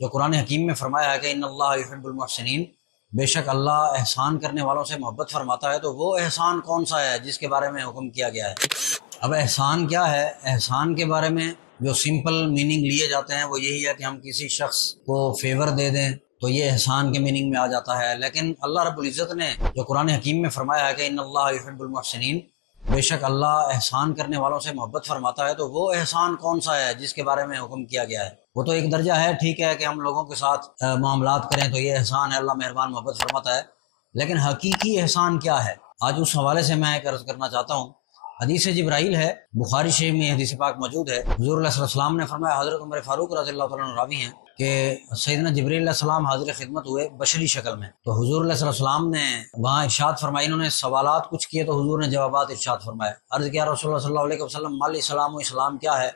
جو قرآن حکیم میں فرمایا ہے کہ ان اللہ یحب المحسنین، بے شک اللہ احسان کرنے والوں سے محبت فرماتا ہے، تو وہ احسان کون سا ہے جس کے بارے میں حکم کیا گیا ہے؟ اب احسان کیا ہے؟ احسان کے بارے میں جو سمپل میننگ لیے جاتے ہیں وہ یہی ہے کہ ہم کسی شخص کو فیور دے دیں تو یہ احسان کے میننگ میں آ جاتا ہے، لیکن اللہ رب العزت نے جو قرآن حکیم میں فرمایا ہے کہ ان اللہ یحب المحسنین، بے شک اللہ احسان کرنے والوں سے محبت فرماتا ہے، تو وہ احسان کون سا ہے جس کے بارے میں حکم کیا گیا ہے؟ وہ تو ایک درجہ ہے، ٹھیک ہے کہ ہم لوگوں کے ساتھ معاملات کریں تو یہ احسان ہے، اللہ مہربان محبت فرماتا ہے، لیکن حقیقی احسان کیا ہے؟ آج اس حوالے سے میں ایک عرض کرنا چاہتا ہوں۔ حدیث جبرائیل ہے، بخاری شریف میں حدیث پاک موجود ہے، حضور علیہ السلام نے فرمایا، حضرت عمر فاروق رضی اللہ تعالیٰ عنہ راوی ہیں کہ سیدنا جبرائیل علیہ السلام حاضر خدمت ہوئے بشری شکل میں، تو حضور علیہ السلام نے وہاں ارشاد فرمائی، انہوں نے سوالات کچھ کیے تو حضور نے جوابات ارشاد فرمایا، عرض کیا رسول اللہ صلی اللہ علیہ وسلم مال اسلام، و اسلام کیا ہے؟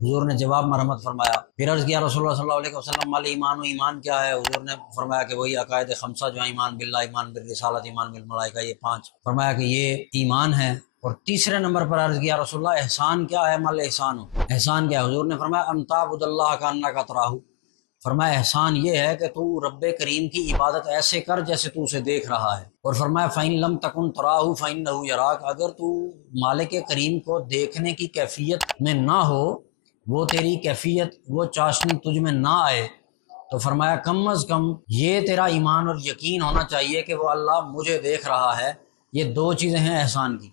حضور نے جواب مرحمت فرمایا۔ پھر عرض کیا رسول اللہ صلی اللہ علیہ وسلم مال ایمان، و ایمان کیا ہے؟ حضور نے فرمایا کہ وہی عقائد خمسہ جو ایمان باللہ، ایمان بالرسالت، ایمان بالملائکہ، یہ 5، فرمایا کہ یہ ایمان ہے۔ اور تیسرے نمبر پر عرض کیا رسول اللہ احسان کیا ہے؟ مال احسان، احسان کیا ہے؟ حضور نے فرمایا ان تعبد اللہ کانک تراہ، فرمایا احسان یہ ہے کہ تو رب کریم کی عبادت ایسے کر جیسے تو اسے دیکھ رہا ہے، اور فرمایا فَإِن لَمْ تَكُنْ تَرَاهُ فَإِنَّهُ يَرَاكَ، اگر تو مالک کریم کو دیکھنے کی کیفیت میں نہ ہو، وہ تیری کیفیت، وہ چاشنی تجھ میں نہ آئے، تو فرمایا کم از کم یہ تیرا ایمان اور یقین ہونا چاہیے کہ وہ اللہ مجھے دیکھ رہا ہے۔ یہ 2 چیزیں ہیں احسان کی۔